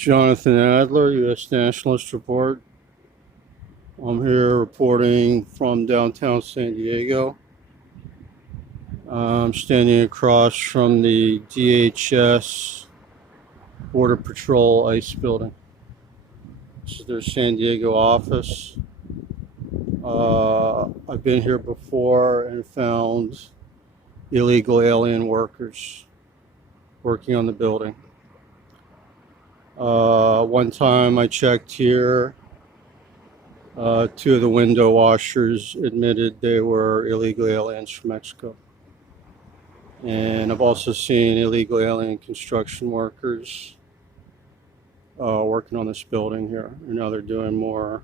Jonathan Adler, U.S. Nationalist Report. I'm here reporting from downtown San Diego. I'm standing across from the DHS Border Patrol ICE building. This is their San Diego office. I've been here before and found illegal alien workers working on the building. One time I checked here, two of the window washers admitted they were illegal aliens from Mexico. And I've also seen illegal alien construction workers working on this building here. And now they're doing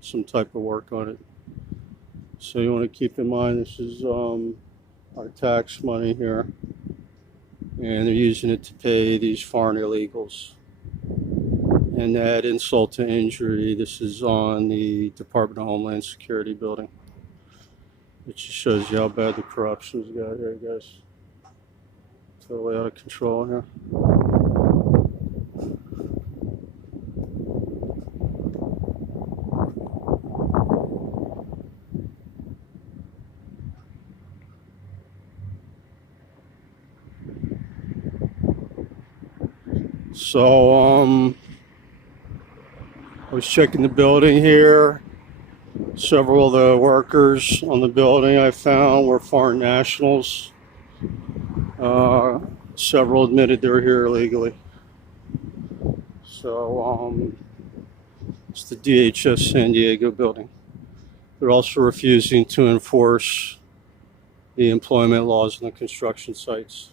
some type of work on it. So you want to keep in mind this is our tax money here. And they're using it to pay these foreign illegals. And that insult to injury, this is on the Department of Homeland Security building. It just shows you how bad the corruption's got here, guys. Totally out of control here. So, I was checking the building here. Several of the workers on the building I found were foreign nationals. Several admitted they were here illegally. So, it's the DHS San Diego building. They're also refusing to enforce the employment laws on the construction sites.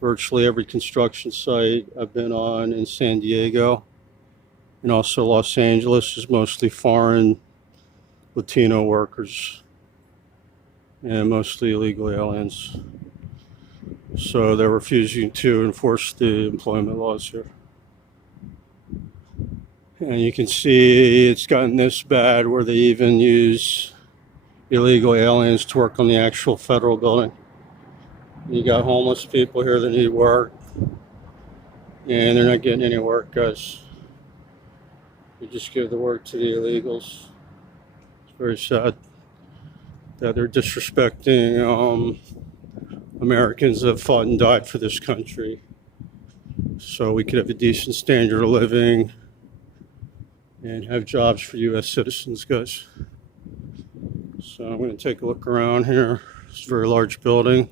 Virtually every construction site I've been on in San Diego and also Los Angeles is mostly foreign Latino workers and mostly illegal aliens. So they're refusing to enforce the employment laws here. And you can see it's gotten this bad where they even use illegal aliens to work on the actual federal building. You got homeless people here that need work, and they're not getting any work, guys. You just give the work to the illegals. It's very sad that they're disrespecting Americans that have fought and died for this country so we could have a decent standard of living and have jobs for U.S. citizens, guys. So I'm going to take a look around here. It's a very large building.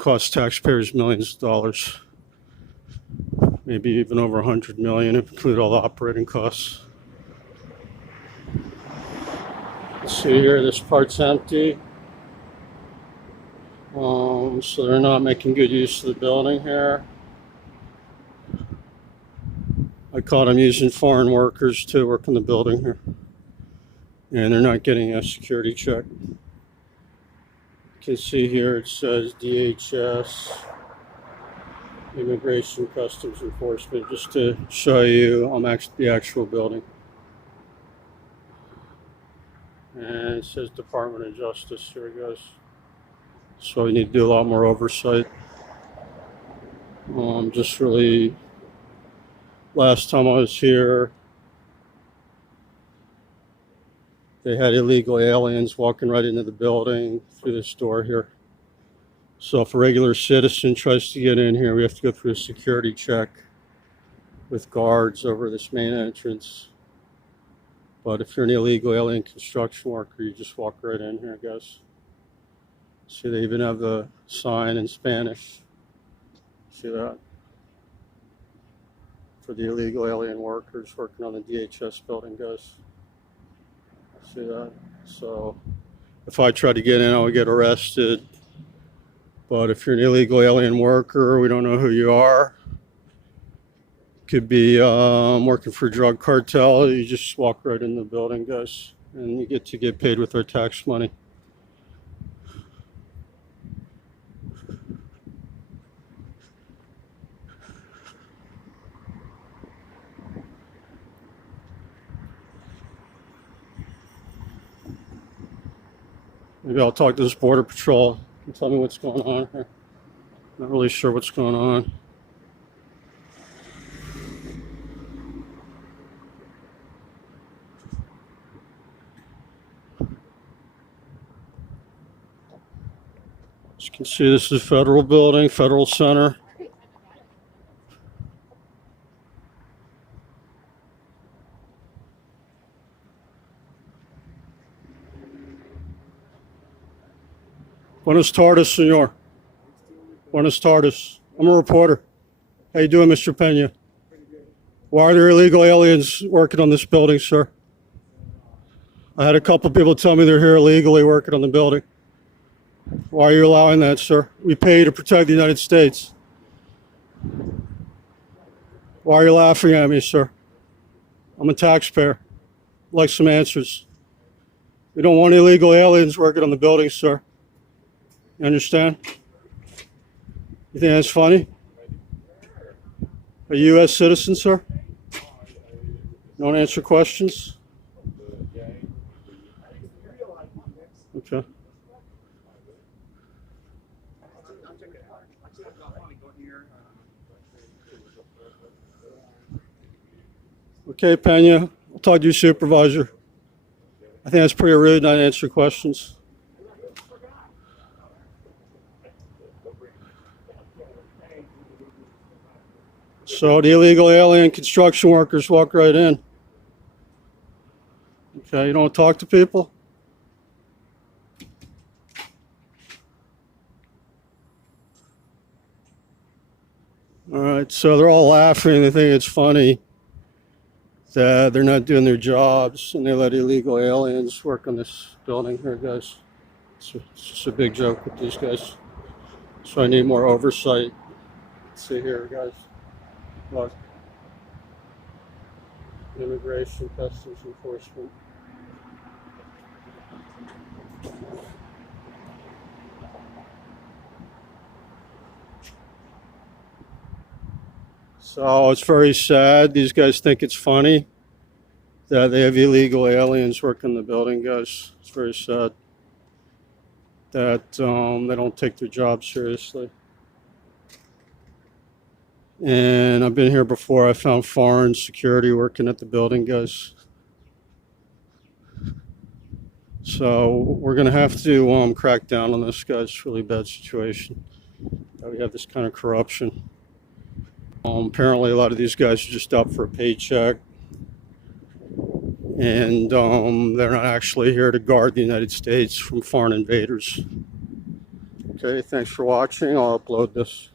Costs taxpayers millions of dollars, maybe even over 100 million if you include all the operating costs. Let's see here, this part's empty. So they're not making good use of the building here. I caught them using foreign workers to work in the building here, and they're not getting a security check. You can see here it says DHS, Immigration Customs Enforcement, just to show you the actual building. And it says Department of Justice here, guys. So we need to do a lot more oversight. Just really, last time I was here, they had illegal aliens walking right into the building through this door here. So if a regular citizen tries to get in here, we have to go through a security check with guards over this main entrance. But if you're an illegal alien construction worker, you just walk right in here, guys. See, they even have the sign in Spanish. See that? For the illegal alien workers working on the DHS building, guys. See that? So if I try to get in, I would get arrested. But if you're an illegal alien worker, we don't know who you are. Could be working for a drug cartel. You just walk right in the building, guys, and you get to get paid with our tax money. Maybe I'll talk to this Border Patrol and tell me what's going on here. Not really sure what's going on. can see this is Federal Building, Federal Center. Buenas tardes, senor. Buenas tardes. I'm a reporter. How you doing, Mr. Pena? Why are there illegal aliens working on this building, sir? I had a couple people tell me they're here illegally working on the building. Why are you allowing that, sir? We pay you to protect the United States. Why are you laughing at me, sir? I'm a taxpayer. I'd like some answers. We don't want illegal aliens working on the building, sir. You understand? You think that's funny? A U.S. citizen, sir? Don't answer questions? Okay. Okay, Pena. I'll talk to your supervisor. I think that's pretty rude not to answer questions. So the illegal alien construction workers walk right in. Okay, you don't talk to people? All right, so they're all laughing. They think it's funny that they're not doing their jobs and they let illegal aliens work on this building here, guys. It's just a big joke with these guys. So I need more oversight. Let's see here, guys. Look. Immigration, Customs Enforcement. So it's very sad. These guys think it's funny that they have illegal aliens working the building, guys. It's very sad that they don't take their job seriously. And I've been here before. I found foreign security working at the building, guys. So we're going to have to crack down on this, guys. It's a really bad situation. We have this kind of corruption. Apparently, a lot of these guys are just out for a paycheck. And they're not actually here to guard the United States from foreign invaders. Okay, thanks for watching. I'll upload this.